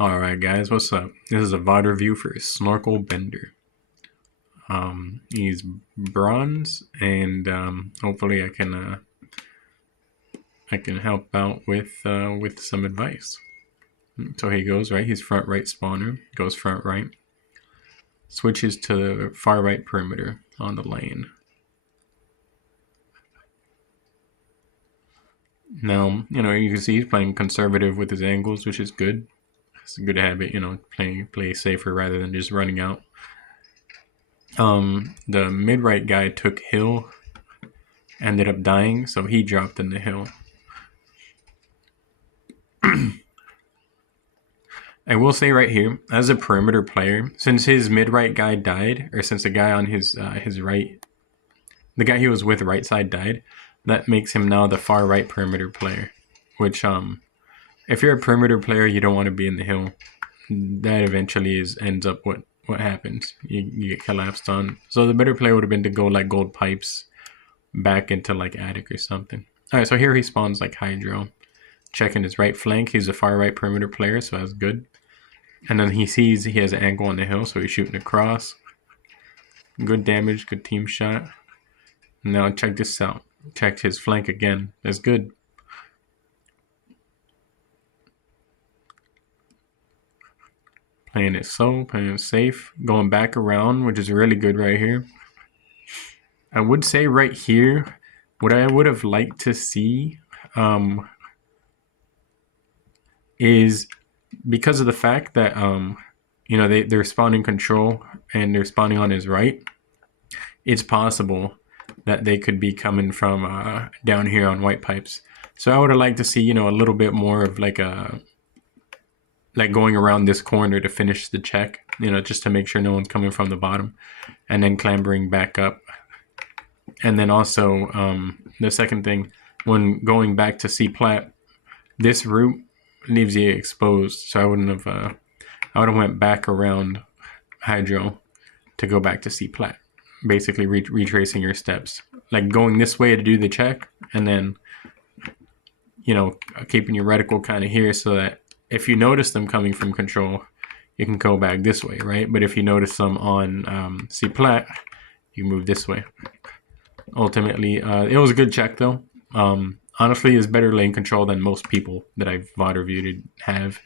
Alright guys, what's up? This is a VOD review for SnorkelBender. He's bronze and hopefully I can help out with some advice. So he goes, right? He's front right spawner, goes front right. Switches to the far right perimeter on the lane. Now, you can see he's playing conservative with his angles, which is good. It's a good habit, play safer rather than just running out. The mid-right guy took hill, ended up dying, so he dropped in the hill. I will say right here, as a perimeter player, since his mid-right guy died, or since the guy on his right, the guy he was with right side died, that makes him now the far right perimeter player, which if you're a perimeter player, you don't want to be in the hill. That eventually ends up what happens. You get collapsed on. So the better play would have been to go like gold pipes back into like attic or something. Alright, so here he spawns like hydro. Checking his right flank. He's a far right perimeter player, so that's good. And then he sees he has an angle on the hill, so he's shooting across. Good damage, good team shot. Now check this out. Checked his flank again. That's good. Playing it slow, playing it safe. Going back around, which is really good right here. I would say right here, what I would have liked to see is because of the fact that they're spawning control and they're spawning on his right, it's possible that they could be coming from down here on white pipes. So I would have liked to see a little bit more of like going around this corner to finish the check, just to make sure no one's coming from the bottom, and then clambering back up. And then also the second thing, when going back to C plat, this route leaves you exposed, so I would have went back around hydro to go back to C plat, basically retracing your steps, like going this way to do the check, and then keeping your reticle kind of here, so that if you notice them coming from control, you can go back this way, right? But if you notice them on C plat, you move this way. Ultimately, it was a good check though. Honestly, it's better lane control than most people that I've VOD reviewed have.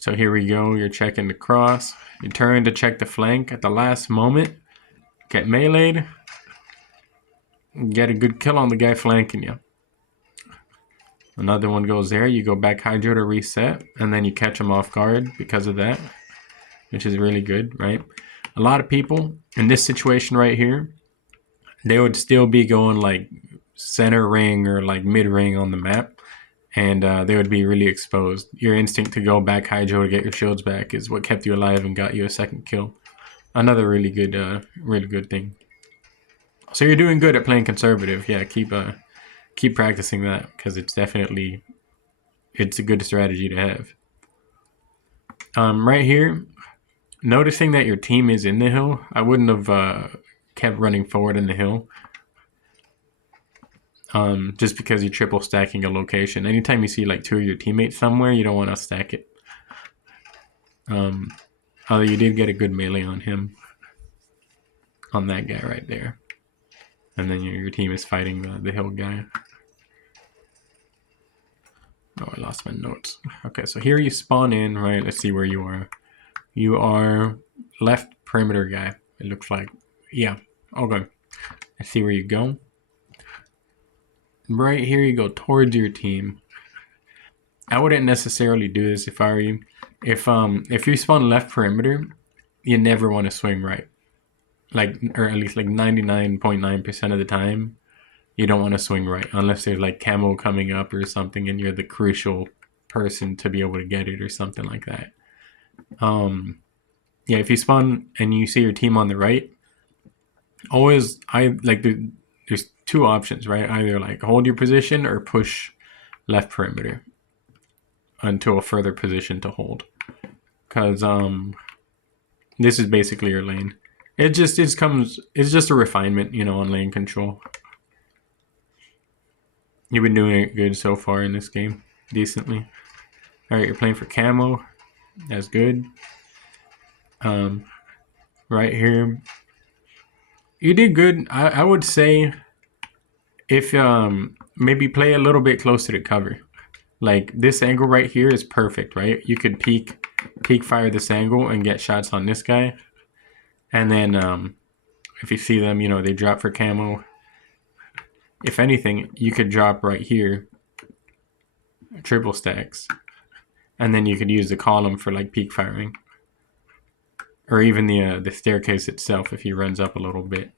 So here we go. You're checking the cross. You turn to check the flank at the last moment. Get meleeed. Get a good kill on the guy flanking you. Another one goes there. You go back hydro to reset, and then you catch him off guard because of that, which is really good, right? A lot of people in this situation right here, they would still be going like center ring or like mid ring on the map, and they would be really exposed. Your instinct to go back hydro to get your shields back is what kept you alive and got you a second kill. Another really good thing. So you're doing good at playing conservative. Yeah, keep practicing that, because it's a good strategy to have. Right here, noticing that your team is in the hill, I wouldn't have kept running forward in the hill. Just because you're triple stacking a location. Anytime you see like two of your teammates somewhere, you don't want to stack it. Although you did get a good melee on him, on that guy right there. And then your team is fighting the hill guy. Oh, I lost my notes. Okay, so here you spawn in, right? Let's see where you are. You are left perimeter guy, it looks like. Yeah, okay. Let's see where you go. Right here you go towards your team. I wouldn't necessarily do this if I were you. If you spawn left perimeter, you never want to swing right. Or at least like 99.9% of the time, you don't want to swing right unless there's like camo coming up or something and you're the crucial person to be able to get it or something like that. Yeah, if you spawn and you see your team on the right, always there's two options, right? Either like hold your position or push left perimeter until a further position to hold, because this is basically your lane. It's just a refinement, on lane control. You've been doing it good so far in this game. Decently. Alright, you're playing for camo. That's good. Right here. You did good. I would say if maybe play a little bit closer to cover. Like this angle right here is perfect, right? You could peek fire this angle and get shots on this guy. And then if you see them, you know, they drop for camo. If anything, you could drop right here, triple stacks. And then you could use the column for like peek firing. Or even the staircase itself if he runs up a little bit.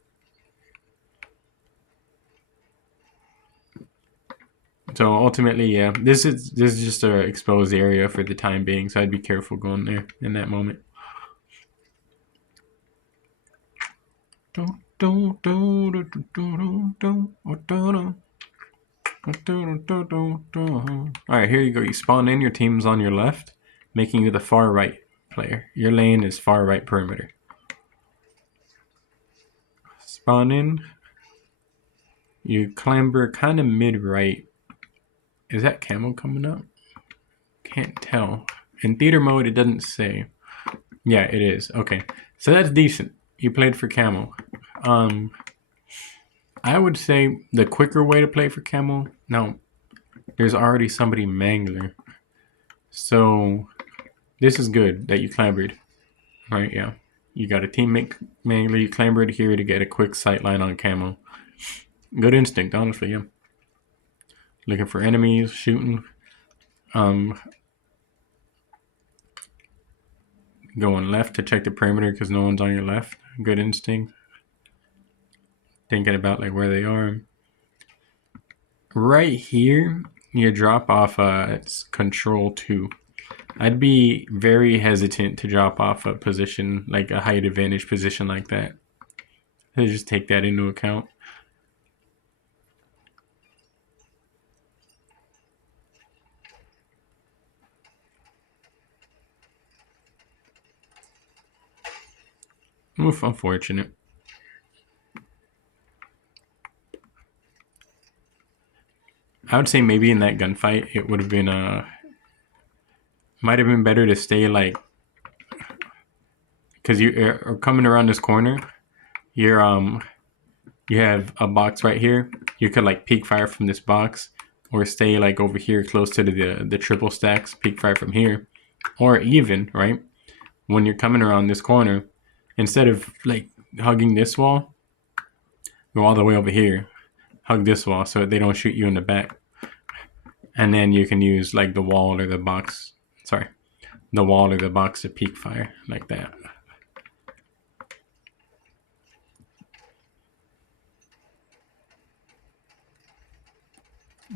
So ultimately, yeah, this is just an exposed area for the time being, so I'd be careful going there in that moment. Alright, here you go. You spawn in, your team's on your left, making you the far right player. Your lane is far right perimeter. Spawn in. You clamber kind of mid-right. Is that camo coming up? Can't tell. In theater mode, it doesn't say. Yeah, it is. Okay. So that's decent. You played for camo. I would say the quicker way to play for camo. Now, there's already somebody mangler. So this is good that you clambered. Right, yeah. You got a teammate mangler. You clambered here to get a quick sight line on camo. Good instinct, honestly, yeah. Looking for enemies, shooting. Going left to check the perimeter because no one's on your left. Good instinct. Thinking about like where they are. Right here, you drop off it's control 2. I'd be very hesitant to drop off a position, like a height advantage position like that. So just take that into account. Oof, unfortunate. I would say maybe in that gunfight, it would have been might have been better to stay like, because you're coming around this corner. You're you have a box right here. You could like peek fire from this box, or stay like over here close to the triple stacks, peek fire from here, or even right when you're coming around this corner, instead of like hugging this wall, go all the way over here, hug this wall so they don't shoot you in the back. And then you can use like the wall or the box, the wall or the box to peek fire like that.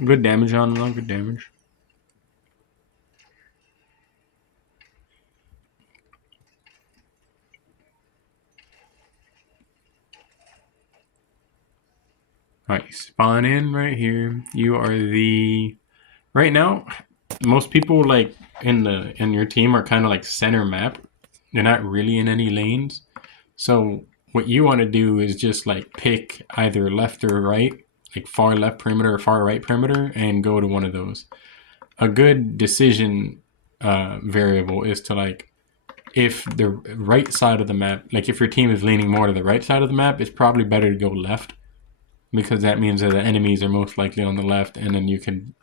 Good damage on them, good damage. Alright, spawn in right here. You are the... Right now, most people like in your team are kind of like center map. They're not really in any lanes. So what you want to do is just like pick either left or right, like far left perimeter or far right perimeter, and go to one of those. A good decision variable is to like, if the right side of the map, like if your team is leaning more to the right side of the map, it's probably better to go left, because that means that the enemies are most likely on the left, and then you can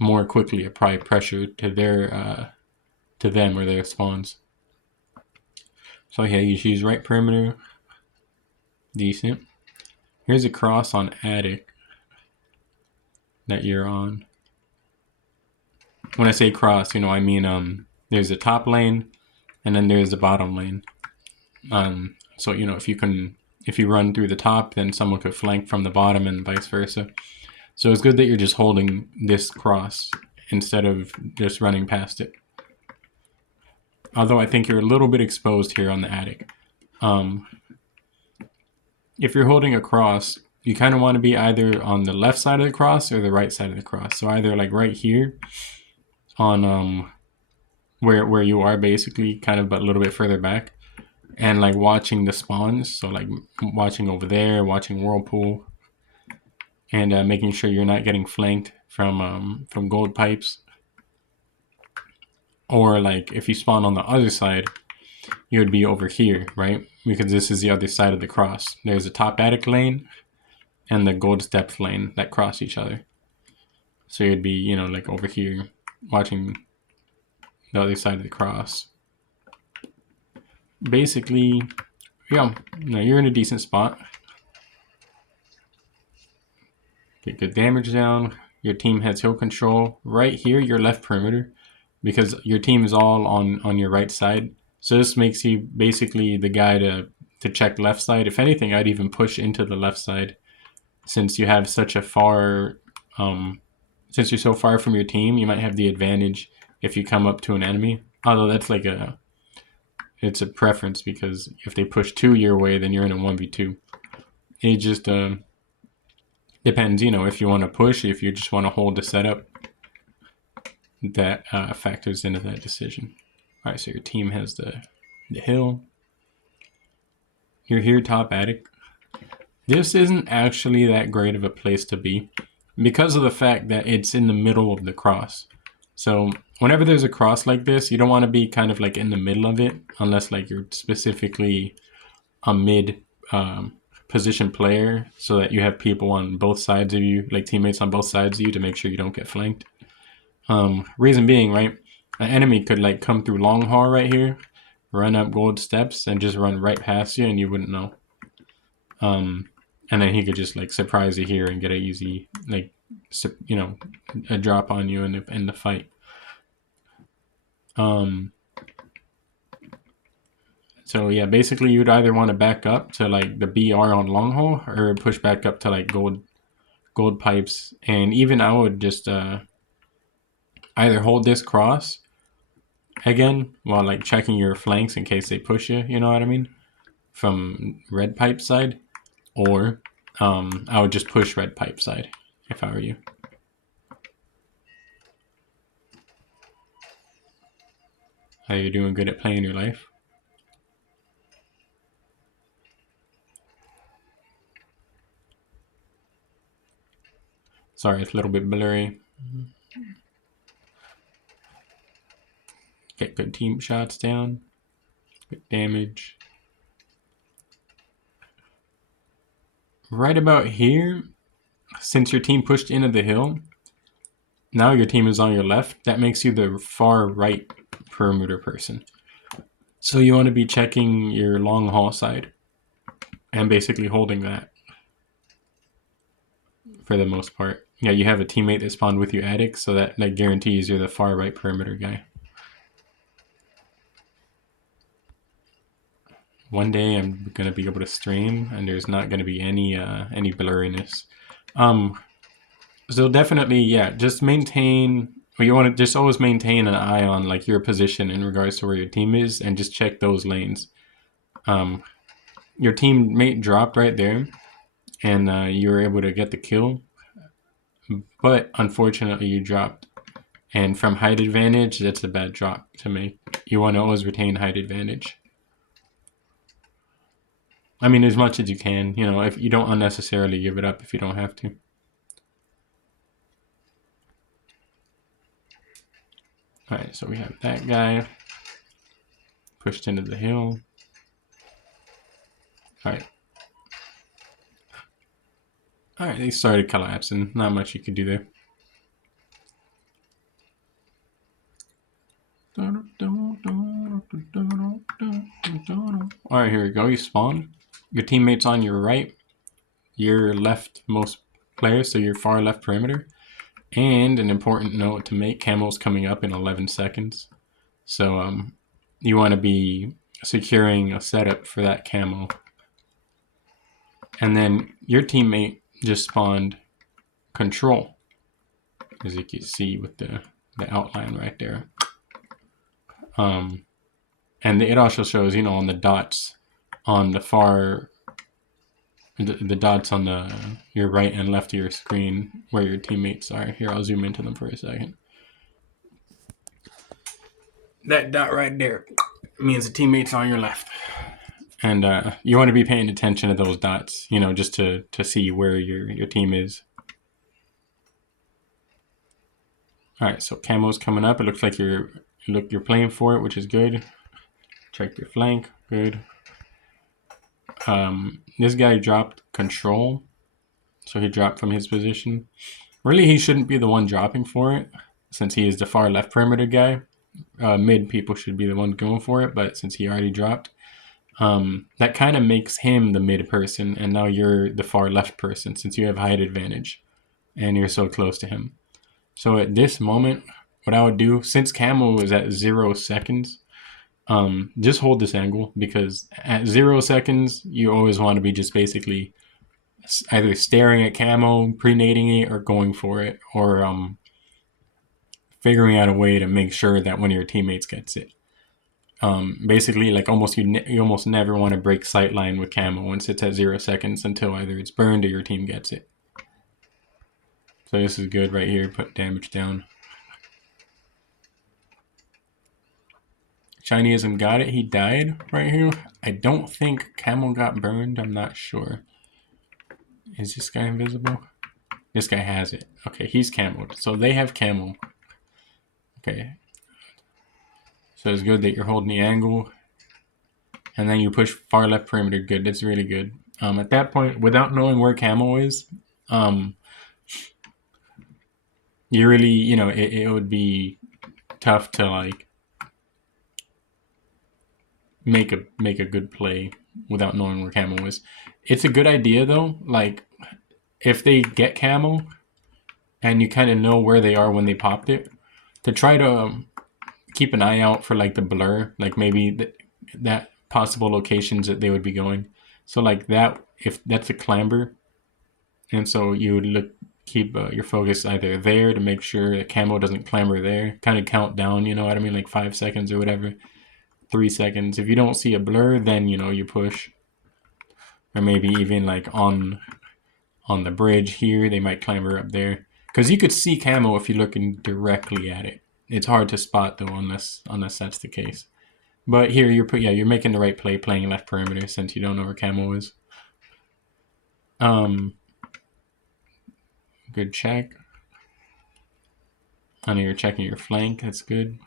more quickly apply pressure to their to them or their spawns. So yeah, you choose right perimeter. Decent. Here's a cross on attic that you're on. When I say cross, you know, I mean there's a top lane and then there's the bottom lane. So you know, if you run through the top, then someone could flank from the bottom and vice versa. So it's good that you're just holding this cross instead of just running past it. Although I think you're a little bit exposed here on the attic. If you're holding a cross, you kind of want to be either on the left side of the cross or the right side of the cross. So either like right here on where you are basically, kind of but a little bit further back, and like watching the spawns. So like watching over there, watching Whirlpool. and making sure you're not getting flanked from gold pipes. Or like if you spawn on the other side, you would be over here, right? Because this is the other side of the cross. There's a top attic lane and the gold steps lane that cross each other. So you'd be, you know, like over here watching the other side of the cross. Basically, yeah, no, you're in a decent spot. Get good damage down. Your team has hill control. Right here, your left perimeter, because your team is all on your right side. So this makes you basically the guy to check left side. If anything, I'd even push into the left side, since you have such a far, since you're so far from your team, you might have the advantage if you come up to an enemy. Although that's like it's a preference, because if they push 2 your way, then you're in a 1v2. It just depends, you know, if you want to push, if you just want to hold the setup, that factors into that decision. All right, so your team has the hill. You're here top attic. This isn't actually that great of a place to be because of the fact that it's in the middle of the cross. So whenever there's a cross like this, you don't want to be kind of like in the middle of it, unless like you're specifically a mid position player, so that you have people on both sides of you, like teammates on both sides of you, to make sure you don't get flanked. Reason being, right, an enemy could like come through long haul right here, run up gold steps, and just run right past you, and you wouldn't know. And then he could just like surprise you here and get a easy, like, you know, a drop on you in the fight. So yeah, basically you'd either want to back up to like the BR on long haul, or push back up to like gold pipes. And even I would just either hold this cross again while like checking your flanks in case they push you, you know what I mean, from red pipe side, or I would just push red pipe side if I were you. How you doing? Good at playing your life? Sorry, it's a little bit blurry. Get good team shots down. Good damage. Right about here, since your team pushed into the hill, now your team is on your left. That makes you the far right perimeter person. So you want to be checking your long haul side and basically holding that for the most part. Yeah, you have a teammate that spawned with you attic, so that guarantees you're the far right perimeter guy. One day I'm gonna be able to stream and there's not gonna be any blurriness. So definitely, yeah, just maintain, or you want to just always maintain an eye on like your position in regards to where your team is, and just check those lanes. Your teammate dropped right there, and you were able to get the kill, but unfortunately you dropped. And from height advantage, that's a bad drop to make. You want to always retain height advantage. I mean, as much as you can, you know, if you don't unnecessarily give it up if you don't have to. Alright, so we have that guy pushed into the hill. Alright. Alright, they started collapsing. Not much you could do there. Alright, here we go. You spawn. Your teammate's on your right. Your leftmost player, so your far left perimeter. And an important note to make, camo's coming up in 11 seconds. So you want to be securing a setup for that camo. And then your teammate just spawned control, as you can see with the outline right there. And it also shows, you know, on the dots on the far, the dots on your right and left of your screen where your teammates are. Here, I'll zoom into them for a second. That dot right there means the teammates on your left. And you want to be paying attention to those dots, you know, just to see where your team is. All right, so camo's coming up. It looks like you're playing for it, which is good. Check your flank, good. This guy dropped control, so he dropped from his position. Really, he shouldn't be the one dropping for it, since he is the far left perimeter guy. Mid people should be the one going for it, but since he already dropped, that kind of makes him the mid person, and now you're the far left person since you have height advantage, and you're so close to him. So at this moment, what I would do, since camo is at 0 seconds, just hold this angle, because at 0 seconds, you always want to be just basically either staring at camo, pre-nading it, or going for it, or figuring out a way to make sure that one of your teammates gets it. Basically, like you almost never want to break sight line with camo once it's at 0 seconds until either it's burned or your team gets it. So this is good right here, put damage down. Chineism got it, he died right here. I don't think camo got burned, I'm not sure. Is this guy invisible? This guy has it. Okay, he's camoed. So they have camo. Okay. So it's good that you're holding the angle. And then you push far left perimeter. Good, that's really good. At that point, without knowing where camo is, you really, it would be tough to like make a good play without knowing where camo is. It's a good idea though, like if they get camo and you kind of know where they are when they popped it, to try to keep an eye out for like the blur, like maybe that possible locations that they would be going. So like that, if that's a clamber, and so you would keep your focus either there to make sure that camo doesn't clamber there, kind of count down, you know what I mean, like 5 seconds or whatever, 3 seconds. If you don't see a blur, then you push, or maybe even like on the bridge here, they might clamber up there, because you could see camo if you're looking directly at it. It's hard to spot though unless that's the case. But here you're making the right play, playing left perimeter since you don't know where camo is. Good check. I know you're checking your flank. That's good.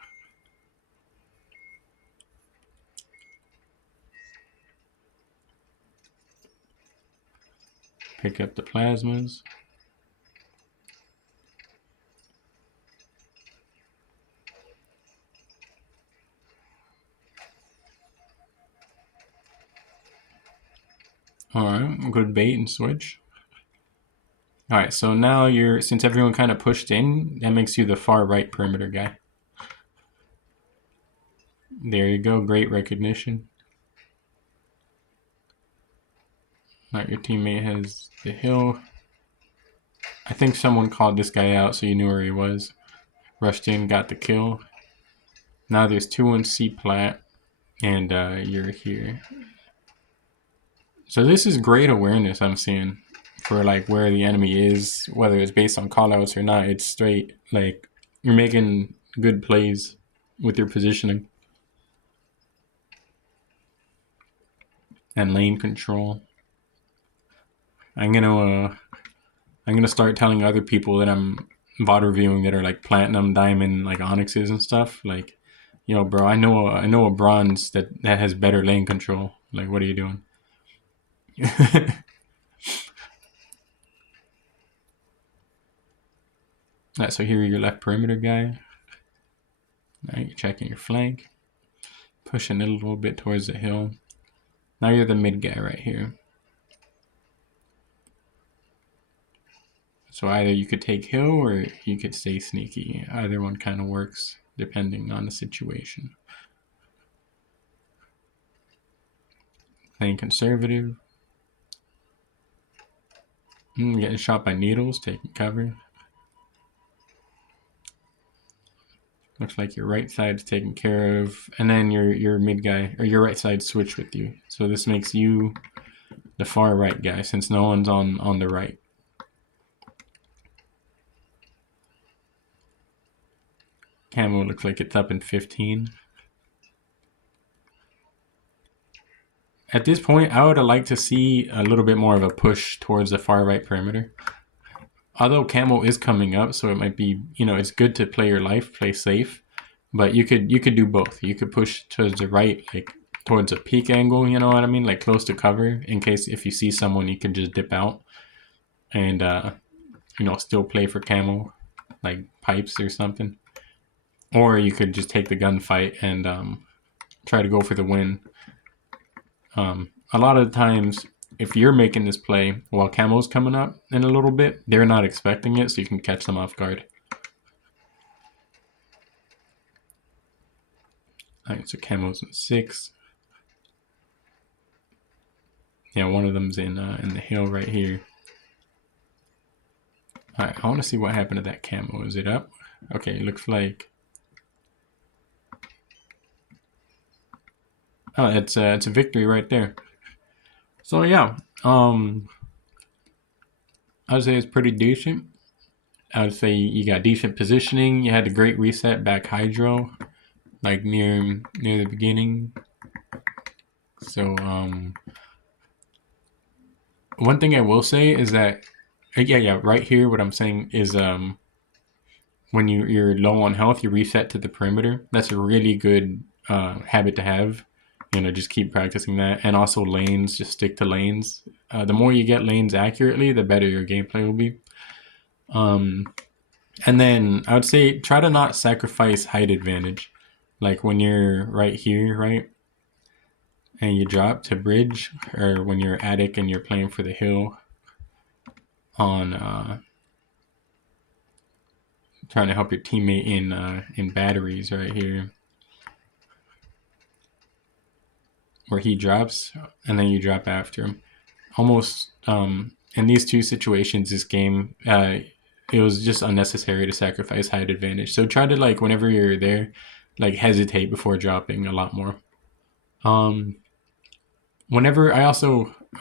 Pick up the plasmas. Alright, good bait and switch. Alright, so now since everyone kind of pushed in, that makes you the far right perimeter guy. There you go, great recognition. Alright, your teammate has the hill. I think someone called this guy out so you knew where he was. Rushed in, got the kill. Now there's 2 on C plat, and you're here. So this is great awareness I'm seeing for like where the enemy is, whether it's based on callouts or not. It's straight, like you're making good plays with your positioning and lane control. I'm gonna start telling other people that I'm VOD reviewing that are like platinum, diamond, like onyxes and stuff. Like, bro, I know a bronze that has better lane control. Like, what are you doing? Alright, so here your left perimeter guy. Alright, you're checking your flank. Pushing it a little bit towards the hill. Now you're the mid guy right here. So either you could take hill or you could stay sneaky. Either one kind of works depending on the situation. Playing conservative. Getting shot by needles, taking cover. Looks like your right side's taken care of, and then your mid guy, or your right side switch with you. So this makes you the far right guy since no one's on the right. Camo looks like it's up in 15. At this point, I would have liked to see a little bit more of a push towards the far right perimeter. although camo is coming up, so it might be, it's good to play your life, play safe, but you could do both. You could push towards the right, like towards a peak angle, you know what I mean, like close to cover, in case if you see someone, you can just dip out and still play for camo, like pipes or something. Or you could just take the gunfight and try to go for the win. A lot of the times, if you're making this play while camo's coming up in a little bit, they're not expecting it, so you can catch them off guard. Alright, so camo's in 6. Yeah, one of them's in the hill right here. Alright, I want to see what happened to that camo. Is it up? Okay, it looks like... Oh, it's a victory right there. So yeah, I'd say it's pretty decent. I would say you got decent positioning. You had a great reset back hydro, like near the beginning. So one thing I will say is that right here, what I'm saying is when you're low on health, you reset to the perimeter. That's a really good habit to have. Just keep practicing that. And also lanes, just stick to lanes. The more you get lanes accurately, the better your gameplay will be. And then I would say try to not sacrifice height advantage. Like when you're right here, right? And you drop to bridge, or when you're attic and you're playing for the hill on trying to help your teammate in batteries right here. Where he drops and then you drop after him. Almost in these two situations, this game, it was just unnecessary to sacrifice height advantage. So try to, like, whenever you're there, like, hesitate before dropping a lot more. Whenever I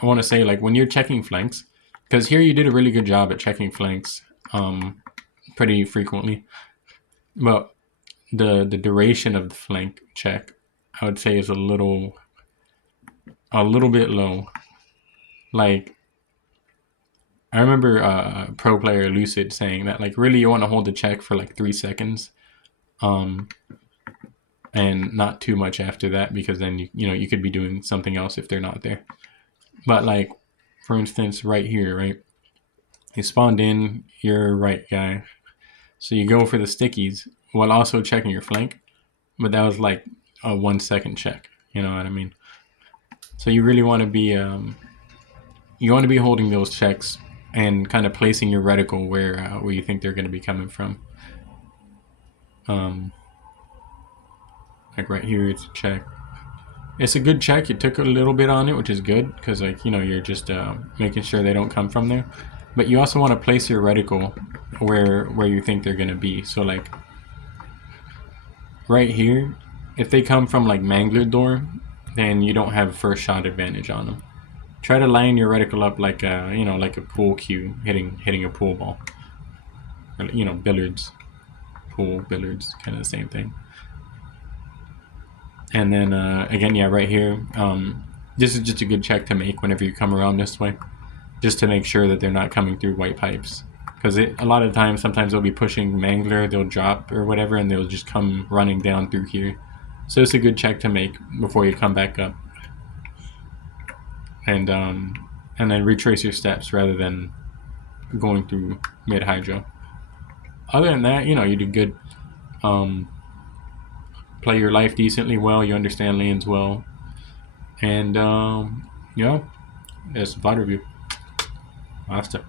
want to say, like, when you're checking flanks, because here you did a really good job at checking flanks pretty frequently, but the duration of the flank check, I would say, is a little bit low. Like, I remember pro player Lucid saying that, like, really you want to hold the check for like 3 seconds, and not too much after that, because then you could be doing something else if they're not there. But like, for instance, right here, right, you spawned in, you're right guy, so you go for the stickies while also checking your flank, but that was like a 1 second check. You know what I mean? So you really want to be holding those checks and kind of placing your reticle where you think they're going to be coming from. Like right here, it's a check. It's a good check. You took a little bit on it, which is good, because like you're just making sure they don't come from there. But you also want to place your reticle where you think they're going to be. So like right here, if they come from like Mangler door, then you don't have first shot advantage on them. Try to line your reticle up like a like a pool cue hitting a pool ball. Or, billiards, pool, billiards, kind of the same thing. And then again, yeah, right here, this is just a good check to make whenever you come around this way, just to make sure that they're not coming through white pipes. Because a lot of times, sometimes they'll be pushing Mangler, they'll drop or whatever, and they'll just come running down through here. So it's a good check to make before you come back up. And then retrace your steps rather than going through mid hydro. Other than that, you did good. Play your life decently well. You understand lanes well, and that's the VOD review. Hasta.